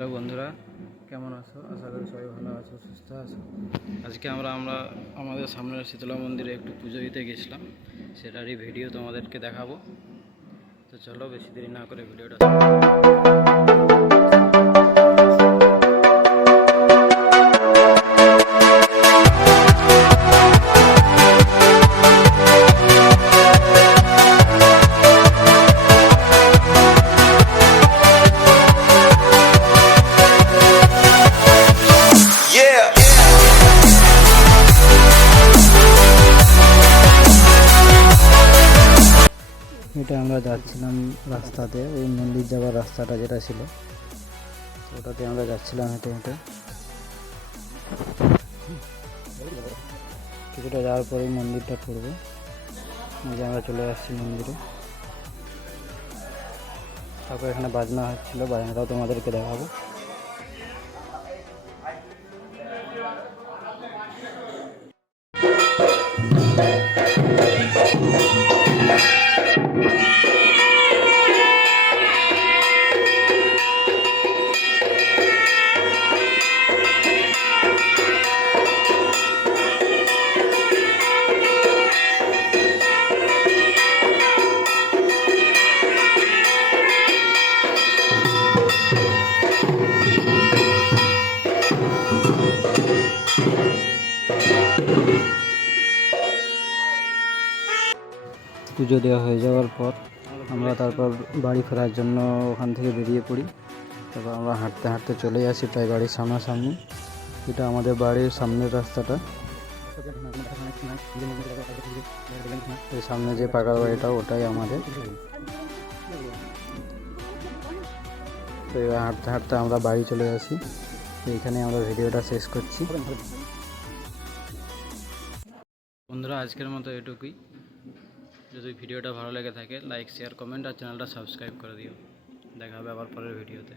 Hello বন্ধুরা, কেমন আছো? আশা করি সবাই ভালো আছো, সুস্থ আছো। আজকে আমরা আমাদের সামনের শীতলা মন্দিরে একটু পুজো দিতে গেছিলাম, সেটারই ভিডিও তোমাদেরকে দেখাবো। তো চলো বেশি দেরি না করে ভিডিওটা এটা আমরা যাচ্ছিলাম রাস্তাতে, ওই মন্দির যাওয়ার রাস্তাটা যেটা ছিল ওটাতে আমরা যাচ্ছিলাম হেঁটে হেঁটে। কিছুটা যাওয়ার পরেই মন্দিরটা পড়বে, যে আমরা চলে আসছি মন্দিরে। তারপর এখানে বাজনা হচ্ছিলো, বাজনাটাও তোমাদেরকে দেখাবো। পুজো দেওয়া হয়ে যাওয়ার পর আমরা তারপর বাড়ি ফেরার জন্য ওখান থেকে বেরিয়ে পড়ি। তারপর আমরা হাঁটতে হাঁটতে চলে আসি প্রায় বাড়ির সামনাসামনি। এটা আমাদের বাড়ির সামনের রাস্তাটা, এই সামনে যে পাকা বাড়িটা ওটাই আমাদের। তো এবার হাঁটতে হাঁটতে আমরা বাড়ি চলে আসি। তো এখানে আমরা ভিডিওটা শেষ করছি। বন্ধুরা, আজকের মতো এটুকুই। যদি ভিডিওটা ভালো লেগে থাকে লাইক, শেয়ার, কমেন্ট আর চ্যানেলটা সাবস্ক্রাইব করে দিও। দেখা হবে আবার পরের ভিডিওতে।